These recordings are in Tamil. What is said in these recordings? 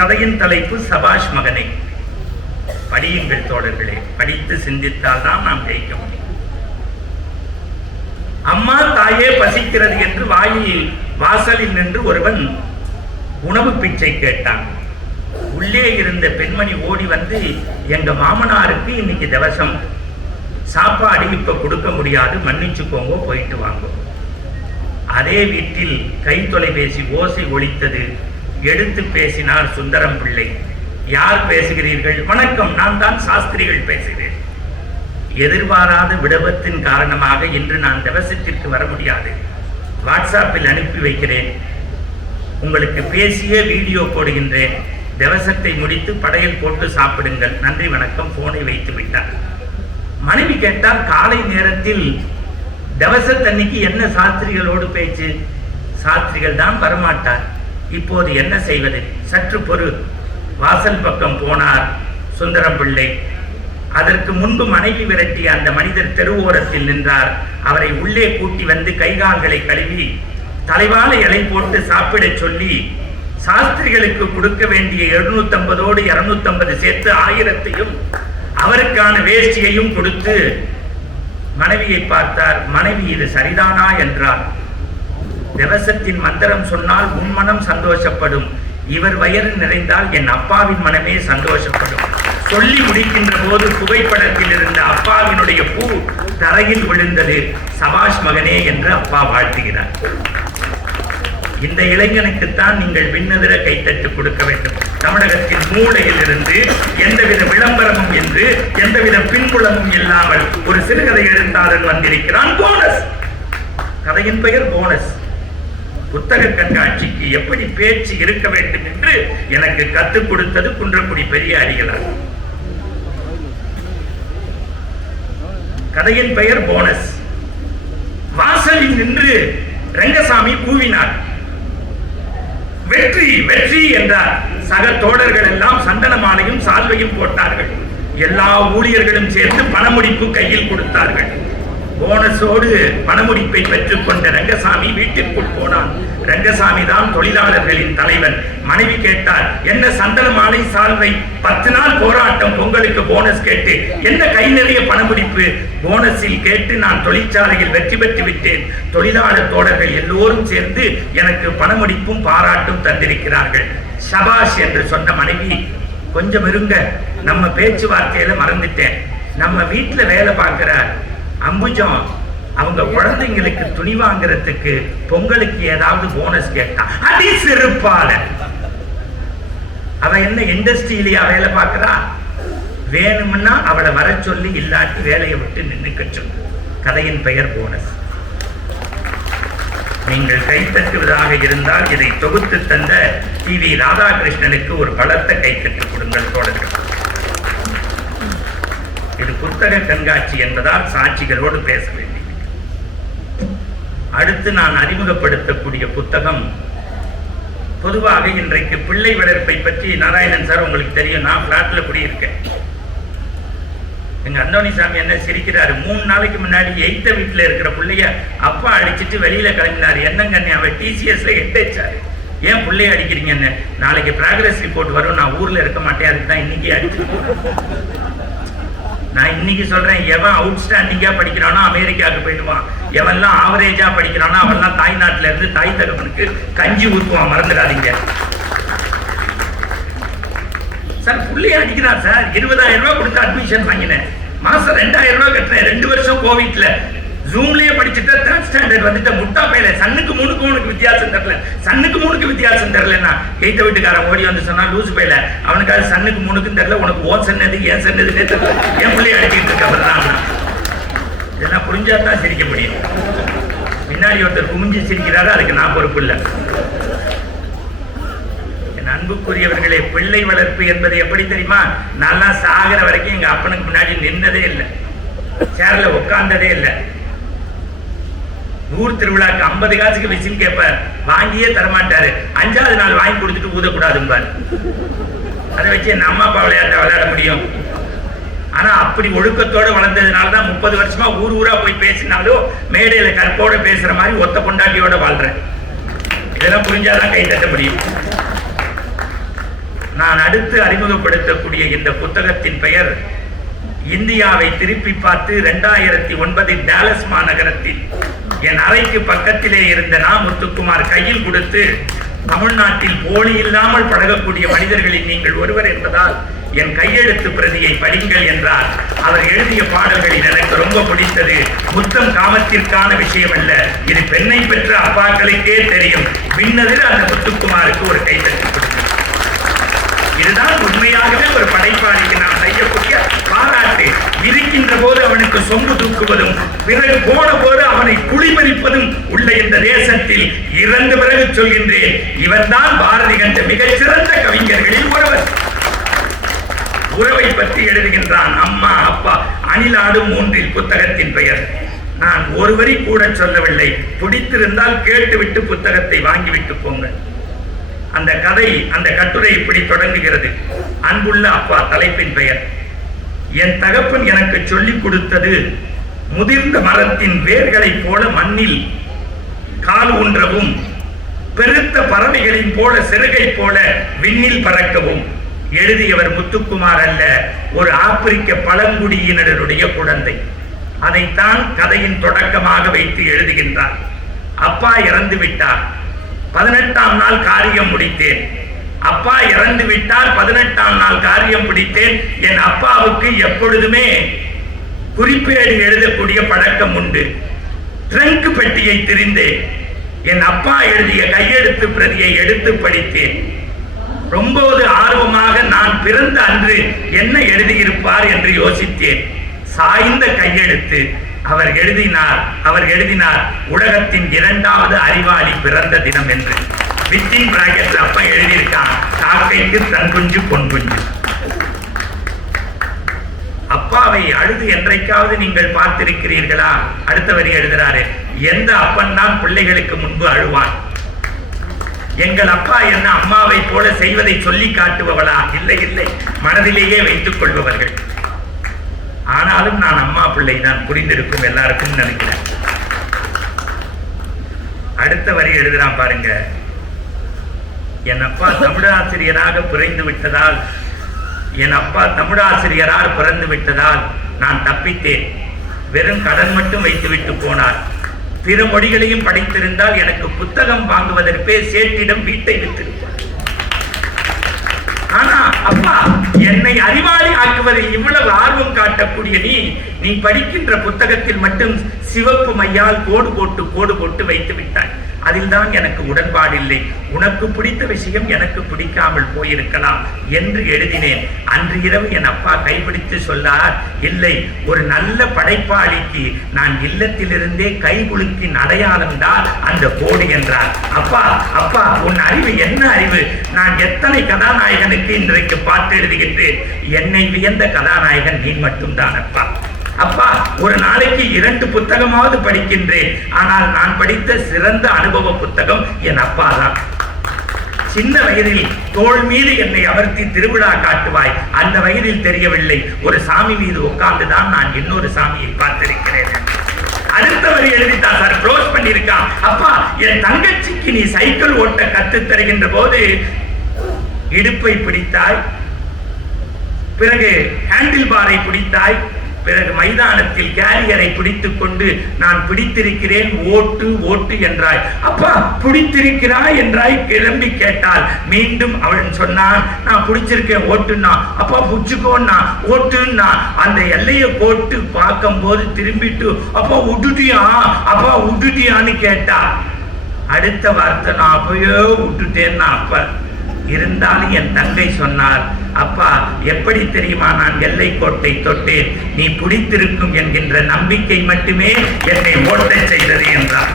கதையின் தலைப்பு சபாஷ் மகனை. படியுங்கள் தோழர்களே படித்து சிந்தித்தால் தான் நாம் ஜெயிக்க முடியும். அம்மா தாயே பசிக்கிறது என்று வாயில் வாசலில் நின்று ஒருவன் உணவு பிச்சை கேட்டான். உள்ளே இருந்த பெண்மணி ஓடி வந்து எங்க மாமனாருக்கு இன்னைக்கு திவசம். சாப்பாடு இப்ப கொடுக்க முடியாது மன்னிச்சுக்கோங்க போயிட்டு வாங்க. அதே வீட்டில் கை தொலைபேசி ஓசை ஒழித்தது. எடுத்து பேசினார் சுந்தரம் பிள்ளை யார் பேசுகிறீர்கள்? வணக்கம் நான் தான் சாஸ்திரிகள் பேசுகிறேன். எதிர்பாராத விடவத்தின் காரணமாக இன்று நான் திவசத்திற்கு வர முடியாது. வாட்ஸ்அப்பில் அனுப்பி வைக்கிறேன். உங்களுக்கு பேசியே வீடியோ போடுகின்றேன். திவசத்தை முடித்து படையல் போட்டு சாப்பிடுங்கள். நன்றி வணக்கம். போனை வைத்து விட்டார். மனைவி கேட்டால் காலை நேரத்தில் தவசத்தன்னைக்கு என்ன சாஸ்திரிகளோடு பேச்சு? சாஸ்திரிகள் தான் வரமாட்டார். இப்போது என்ன செய்வது? சற்று பொறு. வாசல் பக்கம் போனார் சுந்தரம் பிள்ளை அதற்கு முன்பு மனைவி விரட்டி அந்த மனிதர் தெருவோரத்தில் நின்றார். அவரை உள்ளே கூட்டி வந்து கைகால்களை கழுவி தலைவால இலை போட்டு சாப்பிடச் சொல்லி சாஸ்திரிகளுக்கு கொடுக்க வேண்டிய எழுநூத்தம்பதோடு இருநூத்தம்பது சேர்த்து ஆயிரத்தையும் அவருக்கான வேஷ்டியையும் கொடுத்து மனைவியை பார்த்தார். மனைவி இது சரிதானா? என்றார். திவசத்தின் மந்திரம் சொன்னால் உன் மனம் சந்தோஷப்படும். இவர் வயது நிறைந்தால் என் அப்பாவின் மனமே சந்தோஷப்படும். சொல்லி முடிக்கின்ற போது புகைப்படத்தில் இருந்த அப்பாவினுடைய பூ தரையில் விழுந்தது. சபாஷ் மகனே என்று அப்பா வாழ்த்துகிறார். இந்த இளைஞனுக்குத்தான் நீங்கள் விண்ணதிர கைத்தட்டு கொடுக்க வேண்டும். தமிழகத்தின் மூளையில் இருந்து எந்தவித விளம்பரமும் என்று எந்தவித பின்புலமும் இல்லாமல் ஒரு சிறுகதை எழுத்தாளன் வந்திருக்கிறான். போனஸ். கதையின் பெயர் போனஸ். புத்தக கண்காட்சிக்கு எப்படி பேச்சு இருக்க வேண்டும் என்று எனக்கு கத்துக் கொடுத்தது குன்றக்குடி பெரிய அடிகளார் கதையின் பெயர் போனஸ். வாசலில் நின்று ரங்கசாமி கூவினார். வெற்றி வெற்றி என்றார். சக தோழர்கள் எல்லாம் சந்தன மாலையும் சால்வையும் போட்டார்கள். எல்லா ஊழியர்களும் சேர்ந்து பணமுடிப்பு கையில் கொடுத்தார்கள். போனஸோடு பணமுடிப்பை பெற்றுக்கொண்ட ரங்கசாமி வீட்டிற்குள் போனான். ரங்கசாமி தான் தொழிலாளர்களின் தலைவன். மனைவி கேட்டார் என்ன சந்தன மாலை சால்வை? பத்து நாள் போராட்டம் பொங்கலுக்கு போனஸ் கேட்டு என்ன கை நிறைய பணமுடிப்பு? போனஸில் கேட்டு நான் தொழிற்சாலையில் வெற்றி பெற்று விட்டேன். தொழிலாளர் தோழர்கள் எல்லோரும் சேர்ந்து எனக்கு பணமுடிப்பும் பாராட்டும் தந்திருக்கிறார்கள். சபாஷ் என்று சொன்ன மனைவி கொஞ்சம் இருங்க நம்ம பேச்சுவார்த்தையில மறந்துட்டேன். நம்ம வீட்டுல வேலை பார்க்கிற அம்புஜம் அவங்க குழந்தைங்களுக்கு துணி வாங்குறதுக்கு பொங்கலுக்கு ஏதாவது போனஸ் கேட்டா அடி செருப்பால. அவ என்ன இண்டஸ்ட்ரியிலயா வேலை பார்க்கறா? வேணும்னா அவளை வர சொல்லி இல்லாட்டி வேலையை விட்டு நின்னுக்க சொல்லு. கதையின் பெயர் போனஸ் நீங்கள் கைத்தட்டுவதாக இருந்தால் இதை தொகுத்து தந்த டி வி ராதாகிருஷ்ணனுக்கு ஒரு பலத்த கைத்தட்டு கொடுங்கள் தோழர்கள். இது புத்தக கண்காட்சி என்பதால் சாட்சிகளோடு பேச வேண்டியது அடுத்து நான் அறிமுகப்படுத்தக்கூடிய புத்தகம் பொதுவாக இன்றைக்கு பிள்ளை வளர்ப்பை பற்றி நாராயணன் சார் உங்களுக்கு தெரியும். நான் பிளாட்ல குடியிருக்கேன். எங்க அந்தோணி சாமி என்ன சிரிக்கிறாரு மூணு நாளைக்கு முன்னாடி எய்த்த வீட்டில் இருக்கிற பிள்ளைய அப்பா அடிச்சிட்டு வெளியில கிளம்பினாரு. என்னங்கண்ணே அவன் டிசிஎஸ்ல எட்டேச்சாரு ஏன் பிள்ளைய அடிக்கிறீங்கன்னு? நாளைக்கு ப்ராக்ரஸ் ரிப்போர்ட் வரும். நான் ஊர்ல இருக்க மாட்டேன். அதுக்கு தான் இன்னைக்கு அடிச்சு நான் இன்னைக்கு சொல்றேன் எவன் அவுட்ஸ்டாண்டிங்கா படிக்கிறானோ அமெரிக்காவுக்கு போயிடுவான் எவன்லாம் ஆவரேஜா படிக்கிறானோ அவன்லாம் தாய்நாட்டுல இருந்து தாய் தகவனுக்கு கஞ்சி ஊற்றுவான் மறந்துடாதீங்க. சார் புள்ளி அடிக்கிறான் சார். இருபதாயிரம் ரூபாய் கொடுத்து அட்மிஷன் வாங்கினேன். மாசம் ரெண்டாயிரம் ரூபாய் கட்டுறேன். ரெண்டு வருஷம் கோவிட்ல ஜூம்லயே படிச்சுட்டு தேர்ட் ஸ்டாண்டர்ட் வந்துட்டு முட்டா பையில சன்னுக்கு மூணுக்கு உனக்கு வித்தியாசம் தெரியல. சன்னுக்கு மூணுக்கு வித்தியாசம் தெரியலன்னா எய்த்த வீட்டுக்காரன் ஓடி வந்து சொன்னா லூசு பையில அவனுக்காக சன்னுக்கு மூணுக்கும் தெரியல உனக்கு ஓ சன்னது ஏன் சன்னதுன்னே தெரியல. என் பிள்ளைய அடிக்கிட்டு இருக்க இதெல்லாம் புரிஞ்சாதான் சிரிக்க முடியும். பின்னாடி ஒருத்தர் குமிஞ்சு சிரிக்கிறாரு அதுக்கு நான் பொறுப்பு இல்லை. என் அன்புக்குரியவர்களே பிள்ளை வளர்ப்பு என்பது எப்படி தெரியுமா? நல்லா சாகிற வரைக்கும் எங்க அப்பனுக்கு முன்னாடி நின்னதே இல்லை. சேர்ல உட்கார்ந்ததே இல்லை. ஊர் திருவிழாக்கு ஐம்பது காசுக்கு மிஷின் கேட்பார். வாங்கியே தரமாட்டாரு. அஞ்சாவது நாள் வாங்கி கொடுத்துட்டு ஊதக்கூடாதும்பார். அதை வச்சு என் அம்மா அப்பா விளையாட்ட விளையாட முடியும். ஆனா அப்படி ஒழுக்கத்தோட வளர்ந்ததுனால தான் முப்பது வருஷமா ஊர் ஊரா போய் பேசினாலும் மேடையில கற்போட பேசுற மாதிரி ஒத்த பொண்டாட்டியோட வாழ்றேன். இதெல்லாம் புரிஞ்சாதான் கை தட்ட முடியும். நான் அடுத்து அறிமுகப்படுத்தக்கூடிய இந்த புத்தகத்தின் பெயர் இந்தியாவை திருப்பி பார்த்து இரண்டாயிரத்தி ஒன்பதில் டாலஸ் மாநகரத்தில் என் அறைக்கு பக்கத்திலே இருந்த நா முத்துக்குமார் கையில் கொடுத்து தமிழ்நாட்டில் போலி இல்லாமல் பழகக்கூடிய மனிதர்களில் நீங்கள் ஒருவர் என்பதால் என் கையெழுத்து பிரதியை படிங்கள் என்றார். அவர் எழுதிய பாடல்களில் எனக்கு ரொம்ப பிடித்தது. முத்தம் காமத்திற்கான விஷயம் அல்ல இது பெண்ணை பெற்ற அப்பாக்களுக்கே தெரியும். பின்னதில் அந்த முத்துக்குமாருக்கு ஒரு கைத்தட்டி கொடுத்தது இதுதான் உண்மையாகவே ஒரு படைப்பாளிக்கு நாம் செய்யக்கூடிய பாராட்டு இருக்கின்ற போது அவனுக்கு சொம்பு தூக்குவதும் பிறகு போன போது அவனை குளிமறிப்பதும் உள்ள இந்த தேசத்தில் இறந்த பிறகு சொல்கின்றேன். இவன்தான் பாரதி கண்ட மிகச்சிறந்த கவிஞர்களில் ஒருவர். உறவை பற்றி எழுதுகின்றான் அம்மா அப்பா அணிலாடும் மூன்றில் புத்தகத்தின் பெயர். நான் ஒருவரி கூட சொல்லவில்லை. துடித்திருந்தால் கேட்டுவிட்டு புத்தகத்தை வாங்கிவிட்டு போங்க. அந்த கதை அந்த கட்டுரை இப்படி தொடங்குகிறது. அன்புள்ள அப்பா தலைப்பின் பெயர். என் தகப்பன் எனக்கு சொல்லிக் கொடுத்தது. முதிர்ந்த மரத்தின் வேர்களைப் போல மண்ணில் கால் ஊன்றவும் பெருத்த பறவைகளின் போல சிறுகை போல விண்ணில் பறக்கவும். எழுதியவர் முத்துக்குமார் அல்ல ஒரு ஆப்பிரிக்க பழங்குடியினருடைய குழந்தை. அதைத்தான் கதையின் தொடக்கமாக வைத்து எழுதுகின்றார். அப்பா இறந்து விட்டார் பதினெட்டாம் நாள் காரியம் முடித்தேன். அப்பா இறந்து விட்டால் பதினெட்டாம் நாள் காரியம் பிடித்தேன். என் அப்பாவுக்கு எப்பொழுதுமே குறிப்பேடு எழுதக்கூடிய பழக்கம் உண்டு. ட்ரங்க் பெட்டியை திரிந்தேன் என் அப்பா எழுதிய கையெழுத்து பிரதியை எடுத்து படித்தேன். ரொம்பவது ஆர்வமாக நான் பிறந்த அன்று என்ன எழுதியிருப்பார் என்று யோசித்தேன். சாய்ந்த கையெழுத்து. அவர் எழுதினார் அவர் எழுதினார் உலகத்தின் இரண்டாவது அறிவாளி பிறந்த தினம் என்று. வித்தின் பிராக்கெட்ல அப்ப எழுதியிருக்கான். காக்கைக்கு தன் குஞ்சு பொன் குஞ்சு. அப்பாவை அழுது என்றைக்காவது நீங்கள் பார்த்திருக்கிறீர்களா? அடுத்த வரி எழுதுறாரு. எந்த அப்பன் தான் பிள்ளைகளுக்கு முன்பு அழுவான்? எங்கள் அப்பா என்ன அம்மாவை போல செய்வதை சொல்லி காட்டுபவளா? இல்லை இல்லை. மனதிலேயே வைத்துக் கொள்பவர்கள். ஆனாலும் நான் அம்மா பிள்ளை தான். புரிந்திருக்கும் எல்லாருக்கும் நினைக்கிறேன். அடுத்த வரி எழுதுறான் பாருங்க. என் அப்பா தமிழாசிரியராக பிறந்து விட்டதால் என் அப்பா தமிழாசிரியராக பிறந்து விட்டதால் நான் தப்பித்தேன். வெறும் கடன் மட்டும் வைத்துவிட்டு போனார். பிற மொழிகளையும் படித்திருந்தால் எனக்கு புத்தகம் வாங்குவதற்கே சேட்டிடம் வீட்டை விட்டிருப்பார். ஆனா அப்பா என்னை அறிவாளி ஆக்குவதை இவ்வளவு ஆர்வம் காட்டக்கூடிய நீ நீ படிக்கின்ற புத்தகத்தில் மட்டும் சிவப்பு மையால் கோடு போட்டு கோடு போட்டு வைத்து விட்டாய். அதில் தான் எனக்கு உடன்பாடு இல்லை உனக்கு பிடித்த விஷயம் எனக்கு பிடிக்காமல் போயிருக்கலாம் என்று எழுதினேன். அன்று இரவு என் அப்பா கைப்பிடித்து சொன்னார் இல்லை ஒரு நல்ல படைப்பாளிக்கு நான் இல்லத்திலிருந்தே கைகுலுக்கின் அடையாளம் தான் அந்த கோடு என்றார். அப்பா அப்பா உன் அறிவு என்ன அறிவு? நான் எத்தனை கதாநாயகனுக்கு இன்றைக்கு பாட்டு எழுதுகின்றேன் என்னை வியந்த கதாநாயகன் நீ மட்டும்தான் அப்பா. ஒரு நாளைக்கு இரண்டு புத்தகமாவது படிக்கின்றேன். ஆனால் நான் படித்த சிறந்த அனுபவ புத்தகம் என் அப்பா தான். சின்ன வயதில் தோள் மீது என்னை அமர்த்தி திருவிழா காட்டுவாய். அந்த வயதில் தெரியவில்லை. ஒரு சாமி மீது உட்கார்ந்துதான் நான் இன்னொரு சாமியை பார்த்திருக்கிறேன். அடுத்த வரி எழுதிட்டான் சார் க்ளோஸ் பண்ணியிருக்கான் அப்பா என் தங்கச்சிக்கு நீ சைக்கிள் ஓட்ட கத்து தருகின்ற போது இடுப்பை பிடித்தாய். பிறகு ஹேண்டில் பாரை பிடித்தாய் பிறகு மைதானத்தில் கேரியரை பிடித்துக் கொண்டு நான் பிடித்திருக்கிறேன் ஓட்டு ஓட்டு என்றாய். அப்பா பிடித்திருக்கிறாய் என்றாய் கிளம்பி கேட்டால் மீண்டும் அவன் சொன்னான் நான் பிடிச்சிருக்கேன் ஓட்டுன்னா. அப்பா புடிச்சுக்கோன்னா ஓட்டுன்னா. அந்த எல்லையை போட்டு பார்க்கும் போது திரும்பிட்டு அப்பா விட்டுட்டியா அப்பா விட்டுட்டியான்னு கேட்டா. அடுத்த வார்த்தை நான் அப்பயோ விட்டுட்டேன்னா அப்ப. இருந்தாலும் என் தங்கை சொன்னார் அப்பா எப்படி தெரியுமா நான் எல்லை கோட்டை தொட்டேன்? நீ பிடித்திருக்கும் என்கின்ற நம்பிக்கை மட்டுமே என்னை ஓட்டச் செய்தது என்றார்.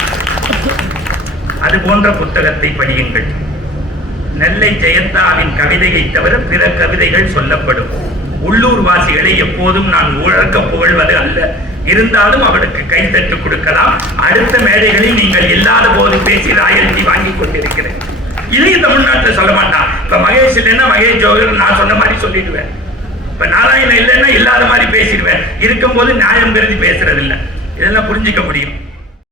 அது போன்ற புத்தகத்தை படியுங்கள். நெல்லை ஜெயந்தாவின் கவிதையை தவிர பிற கவிதைகள் சொல்லப்படும். உள்ளூர் வாசிகளை எப்போதும் நான் உழக்க புகழ்வது அல்ல. இருந்தாலும் அவளுக்கு கைத்தட்டு கொடுக்கலாம். அடுத்த மேடைகளில் நீங்கள் இல்லாத போது பேசி ராயல்டி வாங்கி கொண்டிருக்கிறேன். இதையும் தமிழ்நாட்டில் சொல்ல மாட்டான். இப்ப மகேஷ் இல்லைன்னா மகேஷ் ஜோகர் நான் சொன்ன மாதிரி சொல்லிடுவேன். இப்ப நாராயணன் இல்லைன்னா இல்லாத மாதிரி பேசிடுவேன். இருக்கும்போது நியாயம் கருதி பேசுறது இல்லை இதெல்லாம் புரிஞ்சுக்க முடியும்.